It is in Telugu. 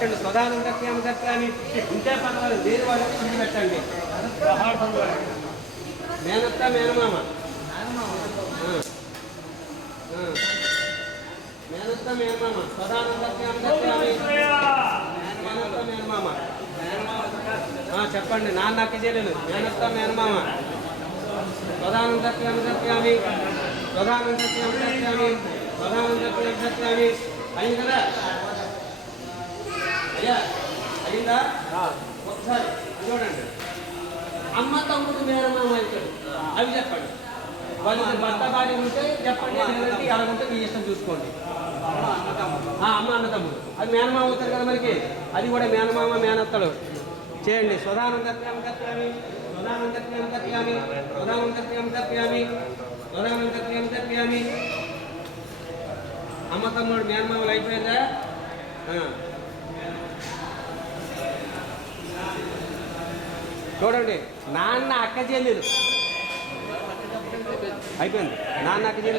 పెట్టండి. స్వధానం దత్యామి దత్యామి ఉంటే పర్వాలేదు, వేరు వాళ్ళకి ముందు పెట్టండి. మేనత్త మేనమామ, మేనత్త మేనమామ, స్వధానం దత్యామి దత్యామి మేనత్త మేనమామ. చెప్పండి, నాన్న అక్క చెల్లెలు మేనత్త మేనమామ. స్వధానం దత్యామి దత్యామి, స్వధానం దత్యామి దత్యామి, స్వధానం దత్యామి దత్యామి. అయింది కదా అయ్యా, అయిందా? ఒకసారి చూడండి. అమ్మ తమ్ముడు మేనమామ అవుతాడు, అవి చెప్పండి. వాళ్ళు భర్త భార్య ఉంటే చెప్పండి, లేదంటే అలాగుంటే మీ ఇష్టం చూసుకోండి. అమ్మ అన్న తమ్ముడు అది మేనమామ అవుతారు కదా మనకి, అది కూడా మేనమామ మేనత్తలు చేయండి. స్వధానం దత్యామి దత్యామి, స్వధానం దత్యామి దత్యామి, స్వధానం దత్యామి దత్యామి, స్వధానం దత్యామి దత్యామి. అమ్మ తమ్ముడు మేనమామలు అయిపోయిందా? చూడండి, నాన్న అక్క చెల్లెలు అయిపోయింది. నాన్న అక్క చెల్లెలు